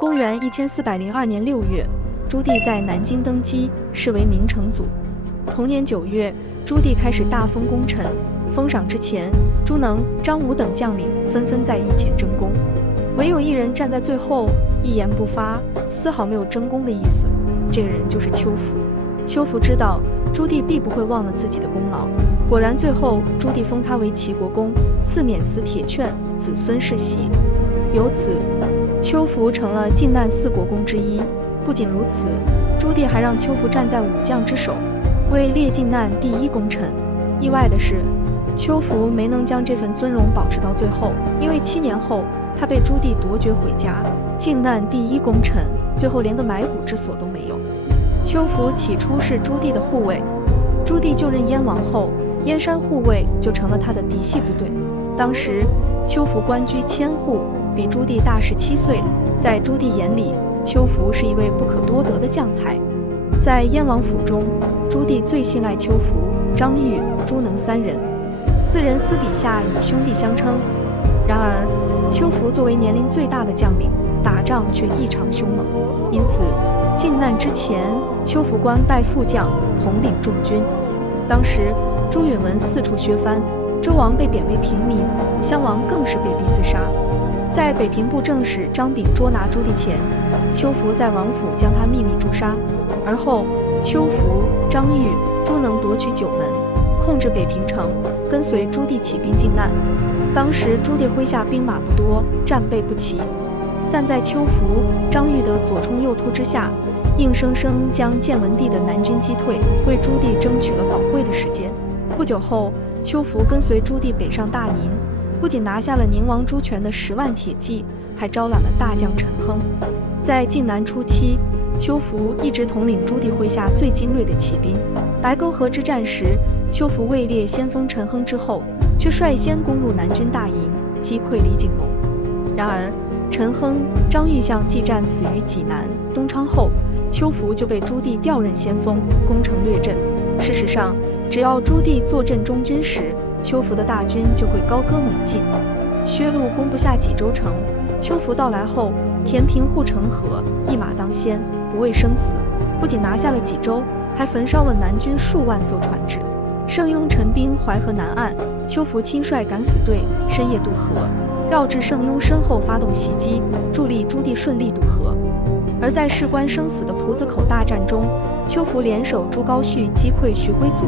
公元1402年6月，朱棣在南京登基，是为明成祖。同年9月，朱棣开始大封功臣。封赏之前，朱能、张武等将领纷纷在御前争功，唯有一人站在最后，一言不发，丝毫没有争功的意思。这个人就是邱福。邱福知道朱棣必不会忘了自己的功劳，果然，最后朱棣封他为齐国公，赐免死铁券，子孙世袭。由此，邱福成了靖难4国公之一。不仅如此，朱棣还让邱福站在武将之首，位列靖难第1功臣。意外的是，邱福没能将这份尊荣保持到最后，因为7年后他被朱棣夺爵回家，靖难第1功臣，最后连个埋骨之所都没有。邱福起初是朱棣的护卫，朱棣就任燕王后，燕山护卫就成了他的嫡系部队。当时邱福官居千户，比朱棣大17岁，在朱棣眼里，邱福是一位不可多得的将才。在燕王府中，朱棣最信赖邱福、张玉、朱能3人，4人私底下以兄弟相称。然而，邱福作为年龄最大的将领，打仗却异常凶猛，因此靖难之前，邱福官拜副将，统领众军。当时朱允文四处削藩，周王被贬为平民，襄王更是被逼自杀。在北平布政使张炳捉拿朱棣前，邱福在王府将他秘密诛杀。而后，邱福、张玉、朱能夺取九门，控制北平城，跟随朱棣起兵靖难。当时朱棣麾下兵马不多，战备不齐，但在邱福、张玉的左冲右突之下，硬生生将建文帝的南军击退，为朱棣争取了宝贵的时间。不久后，邱福跟随朱棣北上大宁，不仅拿下了宁王朱权的10万铁骑，还招揽了大将陈亨。在靖难初期，邱福一直统领朱棣麾下最精锐的骑兵。白沟河之战时，邱福位列先锋陈亨之后，却率先攻入南军大营，击溃李景隆。然而，陈亨、张玉相继战死于济南、东昌后，邱福就被朱棣调任先锋，攻城略阵。事实上，只要朱棣坐镇中军时，邱福的大军就会高歌猛进。薛禄攻不下济州城，邱福到来后，填平护城河，一马当先，不畏生死，不仅拿下了济州，还焚烧了南军数万艘船只。盛庸陈兵淮河南岸，邱福亲率敢死队深夜渡河，绕至盛庸身后发动袭击，助力朱棣顺利渡河。而在事关生死的浦子口大战中，邱福联手朱高煦击溃徐辉祖，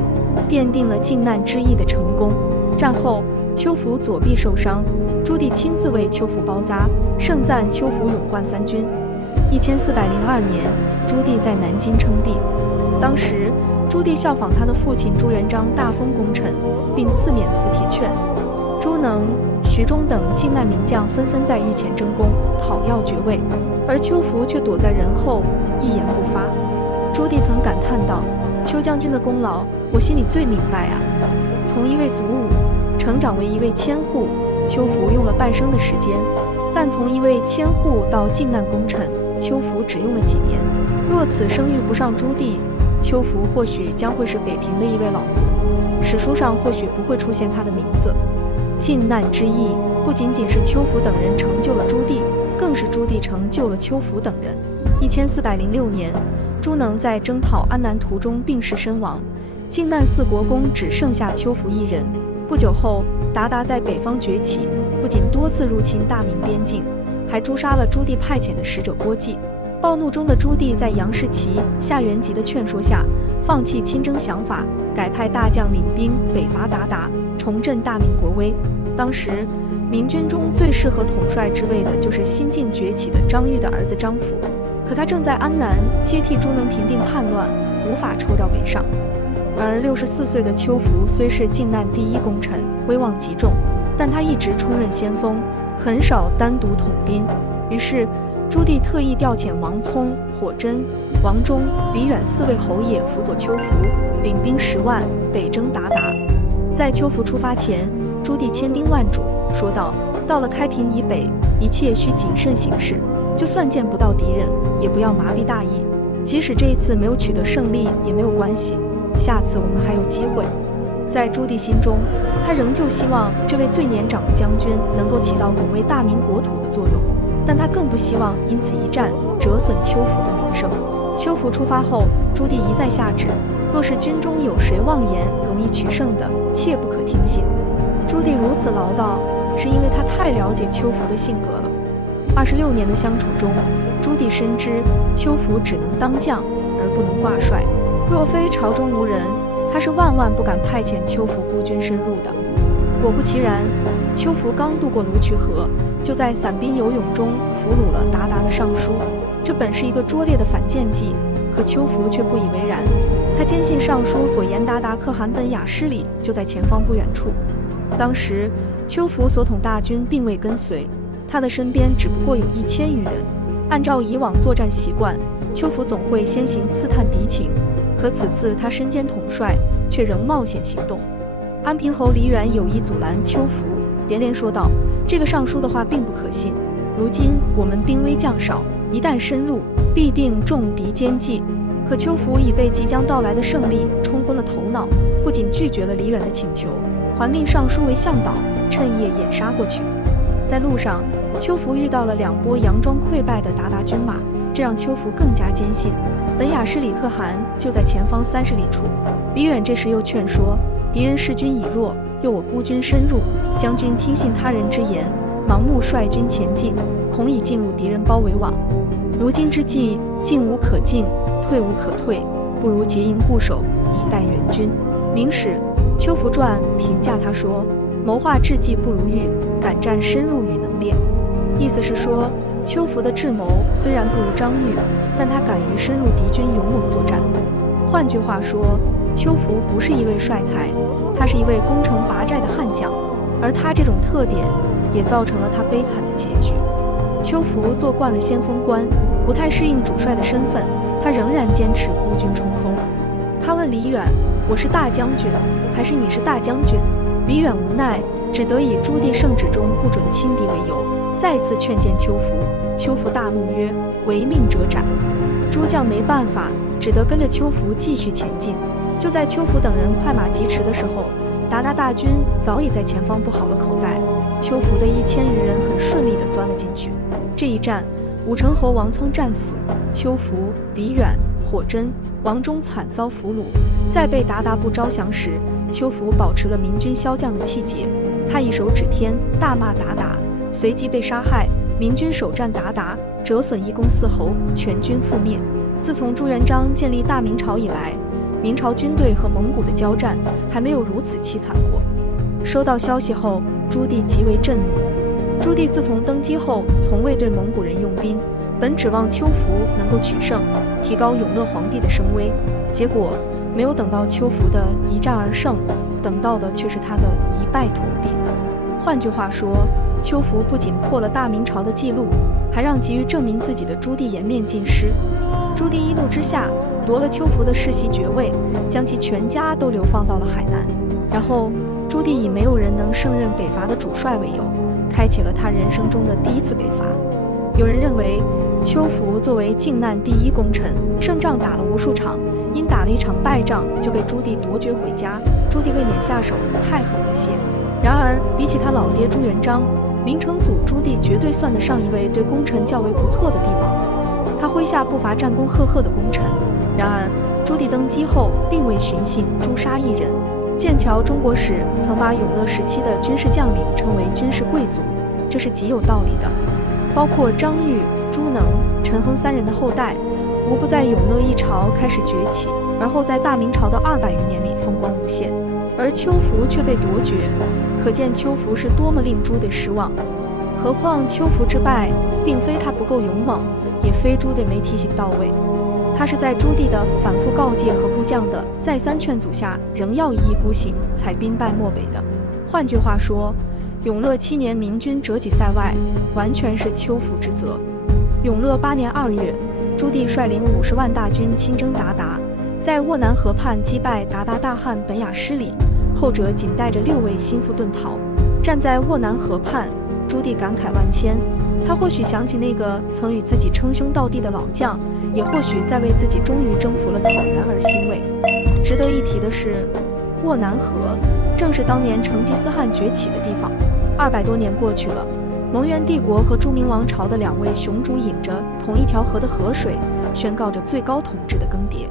奠定了靖难之役的成功。战后，邱福左臂受伤，朱棣亲自为邱福包扎，盛赞邱福勇冠3军。1402年，朱棣在南京称帝。当时，朱棣效仿他的父亲朱元璋大封功臣，并赐免死铁券。朱能、徐忠等靖难名将纷纷在御前争功，讨要爵位，而邱福却躲在人后，一言不发。朱棣曾感叹道：“邱将军的功劳，我心里最明白啊！从一位祖武成长为一位千户，邱福用了半生的时间，但从一位千户到靖难功臣，邱福只用了几年。若此声誉不上朱棣，邱福或许将会是北平的一位老卒，史书上或许不会出现他的名字。靖难之役不仅仅是邱福等人成就了朱棣，更是朱棣成就了邱福等人。1406年，朱能在征讨安南途中病逝身亡，靖难4国公只剩下邱福一人。不久后，鞑靼在北方崛起，不仅多次入侵大明边境，还诛杀了朱棣派遣的使者郭季。暴怒中的朱棣在杨士奇、夏元吉的劝说下，放弃亲征想法，改派大将领兵北伐鞑靼，重振大明国威。当时，明军中最适合统帅之位的就是新晋崛起的张玉的儿子张辅，可他正在安南接替朱能平定叛乱，无法抽调北上。而64岁的邱福虽是靖难第1功臣，威望极重，但他一直充任先锋，很少单独统兵。于是，朱棣特意调遣王聪、火真、王忠、李远4位侯爷辅佐邱福，领兵10万北征鞑靼。在邱福出发前，朱棣千叮万嘱说道：“到了开平以北，一切需谨慎行事，就算见不到敌人，也不要麻痹大意。即使这一次没有取得胜利，也没有关系，下次我们还有机会。”在朱棣心中，他仍旧希望这位最年长的将军能够起到保卫大明国土的作用。但他更不希望因此一战折损邱福的名声。邱福出发后，朱棣一再下旨，若是军中有谁妄言容易取胜的，切不可听信。朱棣如此唠叨，是因为他太了解邱福的性格了。26年的相处中，朱棣深知邱福只能当将而不能挂帅，若非朝中无人，他是万万不敢派遣邱福孤军深入的。果不其然，邱福刚渡过卢渠河，就在散兵游勇中俘虏了鞑靼的尚书。这本是一个拙劣的反间计，可邱福却不以为然。他坚信尚书所言鞑靼可汗本雅失礼就在前方不远处。当时邱福所统大军并未跟随，他的身边只不过有1000余人。按照以往作战习惯，邱福总会先行刺探敌情，可此次他身兼统帅，却仍冒险行动。安平侯李远有意阻拦邱福，连连说道：“这个尚书的话并不可信。如今我们兵微将少，一旦深入，必定重敌奸计。”可邱福已被即将到来的胜利冲昏了头脑，不仅拒绝了李远的请求，还命尚书为向导，趁夜掩杀过去。在路上，邱福遇到了2拨佯装溃败的鞑靼军马，这让邱福更加坚信本雅失礼可汗就在前方30里处。李远这时又劝说：“敌人势军已弱，又我孤军深入，将军听信他人之言，盲目率军前进，恐已进入敌人包围网。如今之计，进无可进，退无可退，不如结营固守，以待援军。”《明史·邱福传》评价他说：“谋划智计不如预，敢战深入与能练。”意思是说，邱福的智谋虽然不如张玉，但他敢于深入敌军勇猛作战。换句话说，邱福不是一位帅才，他是一位攻城拔寨的悍将，而他这种特点也造成了他悲惨的结局。邱福做惯了先锋官，不太适应主帅的身份，他仍然坚持孤军冲锋。他问李远：“我是大将军，还是你是大将军？”李远无奈，只得以朱棣圣旨中不准轻敌为由，再次劝谏邱福。邱福大怒曰：“违命者斩！”诸将没办法，只得跟着邱福继续前进。就在邱福等人快马疾驰的时候，鞑靼大军早已在前方布好了口袋，邱福的1000余人很顺利地钻了进去。这一战，武成侯王聪战死，邱福、李远、火真、王忠惨遭俘虏。在被鞑靼部招降时，邱福保持了明军骁将的气节，他一手指天，大骂鞑靼，随即被杀害。明军首战鞑靼，折损1公4侯，全军覆灭。自从朱元璋建立大明朝以来，明朝军队和蒙古的交战还没有如此凄惨过。收到消息后，朱棣极为震怒。朱棣自从登基后，从未对蒙古人用兵，本指望邱福能够取胜，提高永乐皇帝的声威。结果没有等到邱福的一战而胜，等到的却是他的一败涂地。换句话说，邱福不仅破了大明朝的记录，还让急于证明自己的朱棣颜面尽失。朱棣一怒之下，夺了邱福的世袭爵位，将其全家都流放到了海南。然后，朱棣以没有人能胜任北伐的主帅为由，开启了他人生中的第一次北伐。有人认为，邱福作为靖难第一功臣，胜仗打了无数场，因打了一场败仗就被朱棣夺爵回家，朱棣未免下手太狠了些。然而，比起他老爹朱元璋，明成祖朱棣绝对算得上一位对功臣较为不错的帝王。他麾下不乏战功赫赫的功臣。然而，朱棣登基后并未寻衅诛杀一人。剑桥中国史曾把永乐时期的军事将领称为军事贵族，这是极有道理的。包括张玉、朱能、陈亨3人的后代，无不在永乐一朝开始崛起，而后在大明朝的200余年里风光无限。而邱福却被夺爵，可见邱福是多么令朱棣失望。何况邱福之败，并非他不够勇猛，也非朱棣没提醒到位，他是在朱棣的反复告诫和部将的再三劝阻下，仍要一意孤行，才兵败漠北的。换句话说，永乐7年明军折戟塞外，完全是邱福之责。永乐8年2月，朱棣率领50万大军亲征鞑靼，在沃南河畔击败鞑靼大汗本雅失礼，后者仅带着6位心腹遁逃。站在沃南河畔，朱棣感慨万千。他或许想起那个曾与自己称兄道弟的老将，也或许在为自己终于征服了草原而欣慰。值得一提的是，沃南河正是当年成吉思汗崛起的地方。200多年过去了，蒙元帝国和朱明王朝的2位雄主饮着同一条河的河水，宣告着最高统治的更迭。